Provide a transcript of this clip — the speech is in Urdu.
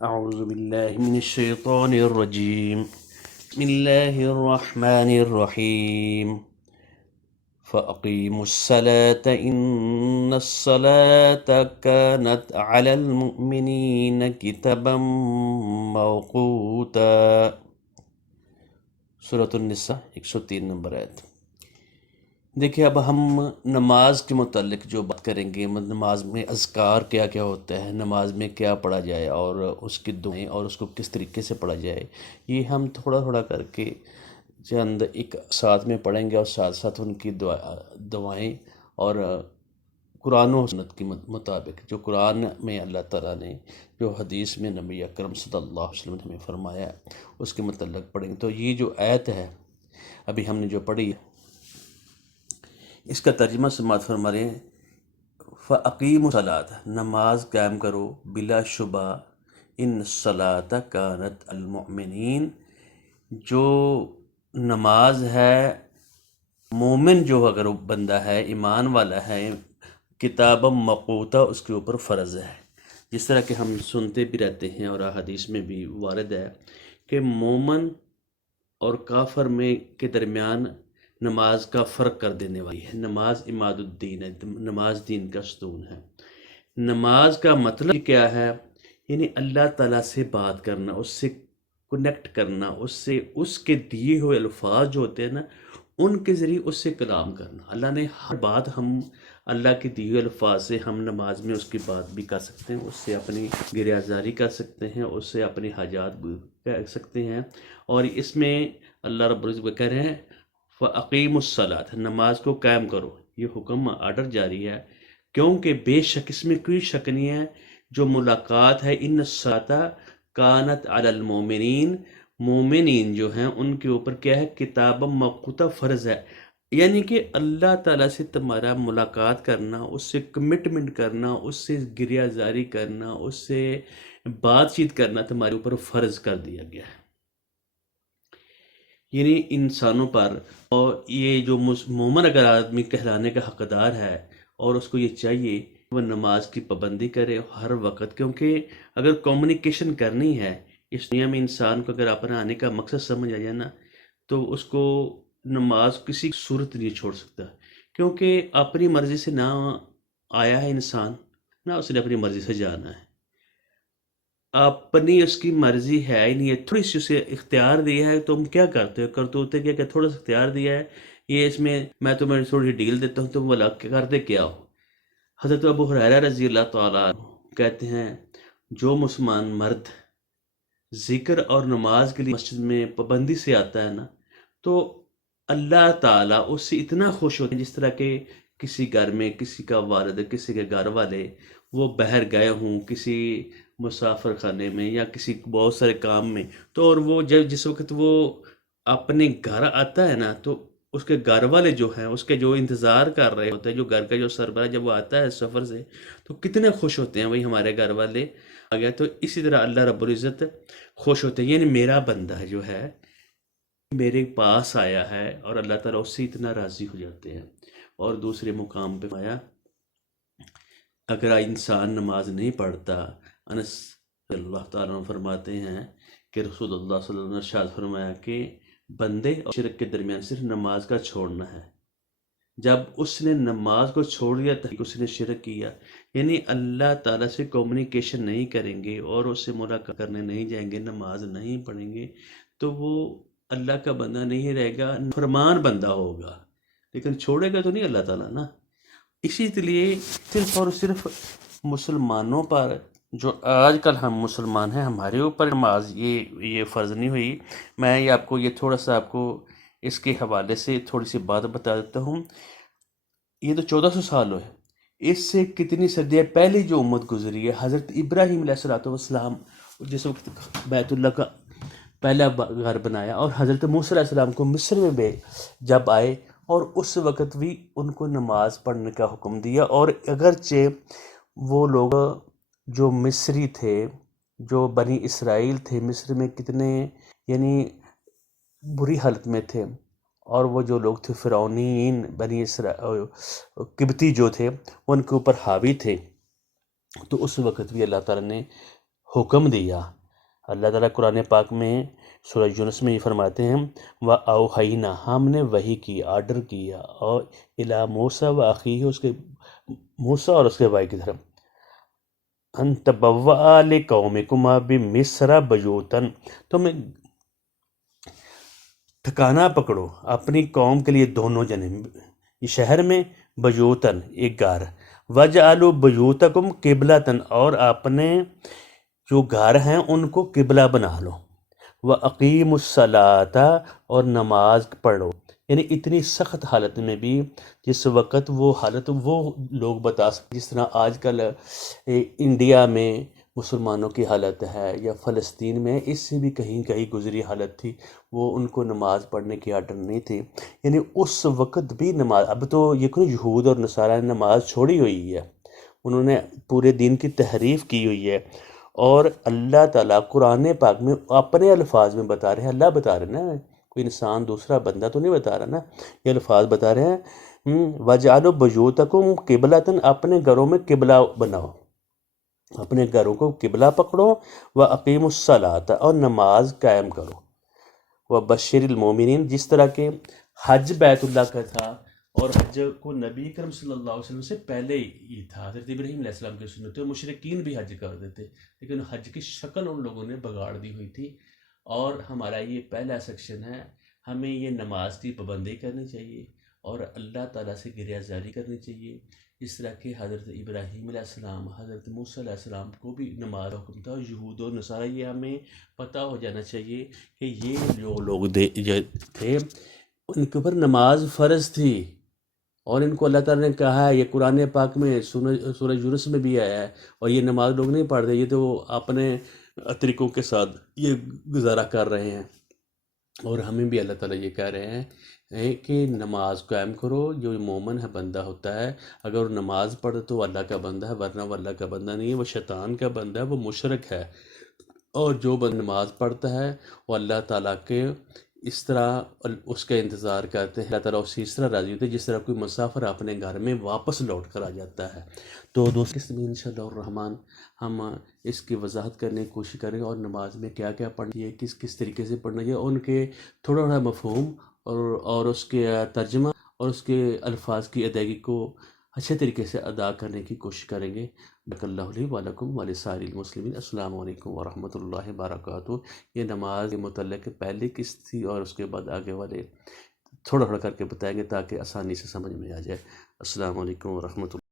أعوذ بالله من الشيطان الرجيم. بسم الله الرحمن الرحيم. فأقيموا الصلاة إن الصلاة كانت على المؤمنين كتابا موقوتا. سورة النساء 103 نمبر آیت۔ دیکھیں اب ہم نماز کے متعلق جو بات کریں گے، نماز میں اذکار کیا کیا ہوتا ہے، نماز میں کیا پڑھا جائے اور اس کی دعائیں اور اس کو کس طریقے سے پڑھا جائے، یہ ہم تھوڑا تھوڑا کر کے چند ایک ساتھ میں پڑھیں گے، اور ساتھ ساتھ ان کی دعائیں اور قرآن و سنت کے مطابق جو قرآن میں اللہ تعالیٰ نے، جو حدیث میں نبی اکرم صلی اللہ علیہ وسلم نے ہمیں فرمایا ہے، اس کے متعلق پڑھیں گے۔ تو یہ جو آیت ہے ابھی ہم نے جو پڑھی ہے، اس کا ترجمہ سماعت فرما رہے ہیں۔ فَأَقِیمُوا الصَّلَاةَ، نماز قائم کرو، بلا شبہ ان الصَّلَاةَ كَانَتْ الْمُؤْمِنِينَ، جو نماز ہے، مومن جو اگر بندہ ہے، ایمان والا ہے، کتاب موقوتا، اس کے اوپر فرض ہے۔ جس طرح کہ ہم سنتے بھی رہتے ہیں اور حدیث میں بھی وارد ہے کہ مومن اور کافر میں کے درمیان نماز کا فرق کر دینے والی ہے۔ نماز عماد الدین ہے، نماز دین کا ستون ہے۔ نماز کا مطلب کیا ہے؟ یعنی اللہ تعالیٰ سے بات کرنا، اس سے کنیکٹ کرنا، اس کے دیے ہوئے الفاظ جو ہوتے ہیں نا، ان کے ذریعے اس سے کلام کرنا۔ اللہ نے ہر بات ہم اللہ کے دیے ہوئے الفاظ سے ہم نماز میں اس کی بات بھی کر سکتے ہیں، اس سے اپنی گریہ زاری کر سکتے ہیں، اس سے اپنی حاجات بھی کر سکتے ہیں۔ اور اس میں اللہ رب العزت کہہ رہے ہیں فَأَقِیمُوا الصَّلَاةَ، نماز کو قائم کرو۔ یہ حکم آرڈر جاری ہے، کیونکہ بے شک اس میں کوئی شک نہیں ہے، جو ملاقات ہے ان الصَّلَاةَ کانت علی المؤمنین، مومنین جو ہیں ان کے اوپر کیا ہے؟ کتاب موقوتا، فرض ہے۔ یعنی کہ اللہ تعالیٰ سے تمہارا ملاقات کرنا، اس سے کمٹمنٹ کرنا، اس سے گریہ زاری کرنا، اس سے بات چیت کرنا تمہارے اوپر فرض کر دیا گیا ہے، یعنی انسانوں پر۔ اور یہ جو مومن اگر آدمی کہلانے کا حقدار ہے، اور اس کو یہ چاہیے وہ نماز کی پابندی کرے ہر وقت، کیونکہ اگر کمیونیکیشن کرنی ہے اس دنیا میں، انسان کو اگر اپنا آنے کا مقصد سمجھ آ جائے نا، تو اس کو نماز کسی صورت نہیں چھوڑ سکتا، کیونکہ اپنی مرضی سے نہ آیا ہے انسان، نہ اس نے اپنی مرضی سے جانا ہے۔ اپنی اس کی مرضی ہے ہی نہیں ہے، تھوڑی سی اسے اختیار دیا ہے، تم کیا کرتے ہو؟ کرتے کیا کہ تھوڑا سا اختیار دیا ہے، یہ اس میں تمہیں تھوڑی ڈیل دیتا ہوں، تم بولا کرتے کیا ہو؟ حضرت ابو ہریرہ رضی اللہ تعالیٰ عنہ کہتے ہیں، جو مسلمان مرد ذکر اور نماز کے لیے مسجد میں پابندی سے آتا ہے نا، تو اللہ تعالیٰ اس سے اتنا خوش ہوتے ہیں، جس طرح کہ کسی گھر میں کسی کا والد، کسی کے گھر والے وہ باہر گئے ہوں کسی مسافر خانے میں یا کسی بہت سارے کام میں، تو اور وہ جس وقت وہ اپنے گھر آتا ہے نا، تو اس کے گھر والے جو ہیں اس کے جو انتظار کر رہے ہوتے ہیں، جو گھر کا جو سربراہ جب وہ آتا ہے سفر سے، تو کتنے خوش ہوتے ہیں وہی ہمارے گھر والے آ گیا۔ تو اسی طرح اللہ رب العزت خوش ہوتے ہیں، یعنی میرا بندہ جو ہے میرے پاس آیا ہے، اور اللہ تعالیٰ اس سے اتنا راضی ہو جاتے ہیں۔ اور دوسرے مقام پہ آیا، اگر انسان نماز نہیں پڑھتا، انس اللہ تعالیٰ عنہ فرماتے ہیں کہ رسول اللہ صلی اللہ علیہ وسلم نے ارشاد فرمایا کہ بندے اور شرک کے درمیان صرف نماز کا چھوڑنا ہے۔ جب اس نے نماز کو چھوڑ دیا تو اس نے شرک کیا، یعنی اللہ تعالیٰ سے کمیونیکیشن نہیں کریں گے اور اس سے ملاقات کرنے نہیں جائیں گے، نماز نہیں پڑھیں گے، تو وہ اللہ کا بندہ نہیں رہے گا، فرمان بندہ ہوگا، لیکن چھوڑے گا تو نہیں اللہ تعالیٰ نا۔ اسی لیے صرف اور صرف مسلمانوں پر، جو آج کل ہم مسلمان ہیں، ہمارے اوپر نماز یہ فرض نہیں ہوئی۔ میں یہ آپ کو یہ تھوڑا سا آپ کو اس کے حوالے سے تھوڑی سی بات بتا دیتا ہوں۔ یہ تو 1400 سال ہوئے، اس سے کتنی صدیاں پہلے جو امت گزری ہے، حضرت ابراہیم علیہ السلام جس وقت بیت اللہ کا پہلا گھر بنایا، اور حضرت موسیٰ علیہ السلام کو مصر میں جب آئے، اور اس وقت بھی ان کو نماز پڑھنے کا حکم دیا۔ اور اگرچہ وہ لوگ جو مصری تھے، جو بنی اسرائیل تھے، مصر میں کتنے یعنی بری حالت میں تھے، اور وہ جو لوگ تھے فرعونین، بنی اسرائیل قبطی جو تھے، ان کے اوپر حاوی تھے، تو اس وقت بھی اللہ تعالیٰ نے حکم دیا۔ اللہ تعالیٰ قرآن پاک میں سورہ یونس میں یہ فرماتے ہیں وَأَوْحَيْنَا، ہم نے وحی کی، آرڈر کیا، اور اِلیٰ موسیٰ وَأَخِیہِ، اس کے موسیٰ اور اس کے بھائی کی طرف، ان تبوّأَ لِقَوْمِكُمَا بِمِصْرَ بَیُوتًا، تم ٹھکانہ پکڑو اپنی قوم کے لیے دونوں جانب، یہ شہر میں، بیوتن ایک گھر، وَجْعَلُوا بَیُوتَکُمْ قِبْلَةً، اور اپنے جو گھر ہیں ان کو قبلہ بنا لو، وَأَقِیمُوا الصَّلَاةَ، اور نماز پڑھو۔ یعنی اتنی سخت حالت میں بھی، جس وقت وہ حالت وہ لوگ بتا سکتے، جس طرح آج کل انڈیا میں مسلمانوں کی حالت ہے، یا فلسطین میں اس سے بھی کہیں کہیں گزری حالت تھی، وہ ان کو نماز پڑھنے کی آرڈر نہیں تھی۔ یعنی اس وقت بھی نماز، اب تو یہ کہ یہود اور نصارہ نے نماز چھوڑی ہوئی ہے، انہوں نے پورے دین کی تحریف کی ہوئی ہے، اور اللہ تعالیٰ قرآن پاک میں اپنے الفاظ میں بتا رہے ہیں، اللہ بتا رہے ہیں نا، کوئی انسان دوسرا بندہ تو نہیں بتا رہا نا، یہ الفاظ بتا رہے ہیں وَجْعَلُوا بَیُوتَکُمْ قِبْلَةً، اپنے گھروں میں قبلہ بناؤ، اپنے گھروں کو قبلہ پکڑو، وَأَقِیمُوا الصَّلَاةَ، اور نماز قائم کرو، وَبَشِّرِ الْمُؤْمِنِينَ، جس طرح کہ حج بیت اللہ کا تھا، اور حج کو نبی کرم صلی اللہ علیہ وسلم سے پہلے ہی تھا، حضرت ابراہیم علیہ السلام کی سنت، مشرکین بھی حج کرتے تھے، لیکن حج کی شکل ان لوگوں نے بگاڑ دی ہوئی تھی۔ اور ہمارا یہ پہلا سیکشن ہے، ہمیں یہ نماز کی پابندی کرنی چاہیے، اور اللہ تعالیٰ سے گریہ زاری کرنی چاہیے، اس طرح کہ حضرت ابراہیم علیہ السلام، حضرت موسیٰ علیہ السلام کو بھی نماز حکم تھا، اور یہود و نصارہ، یہ ہمیں پتہ ہو جانا چاہیے کہ یہ جو لوگ تھے ان کے اوپر نماز فرض تھی، اور ان کو اللہ تعالیٰ نے کہا ہے، یہ قرآن پاک میں سورہ یونس میں بھی آیا ہے، اور یہ نماز لوگ نہیں پڑھتے، یہ تو اپنے طریقوں کے ساتھ یہ گزارا کر رہے ہیں، اور ہمیں بھی اللہ تعالیٰ یہ کہہ رہے ہیں کہ نماز قائم کرو، جو مومن ہے بندہ ہوتا ہے، اگر وہ نماز پڑھے تو وہ اللہ کا بندہ ہے، ورنہ وہ اللہ کا بندہ نہیں ہے، وہ شیطان کا بندہ ہے، وہ مشرک ہے۔ اور جو بندہ نماز پڑھتا ہے وہ اللہ تعالیٰ کے اس طرح اس کا انتظار کرتے ہیں، اللہ تعالیٰ اس سے اس طرح راضی ہوتے ہیں جس طرح کوئی مسافر اپنے گھر میں واپس لوٹ کر آ جاتا ہے۔ تو دوست اس میں انشاءاللہ الرحمن ہم اس کی وضاحت کرنے کی کوشش کریں، اور نماز میں کیا کیا پڑھنا چاہیے، کس کس طریقے سے پڑھنا چاہیے، اور ان کے تھوڑا تھوڑا مفہوم اور اس کے ترجمہ اور اس کے الفاظ کی ادائیگی کو اچھے طریقے سے ادا کرنے کی کوشش کریں گے۔ بارک اللہ علیہ ولکم ولسائر المسلمین۔ السلام علیکم ورحمۃ اللہ وبرکاتہ۔ یہ نماز کے متعلق پہلی قسط تھی، اور اس کے بعد آگے والے تھوڑا تھوڑا کر کے بتائیں گے تاکہ آسانی سے سمجھ میں آ جائے۔ السلام علیکم ورحمۃ اللہ۔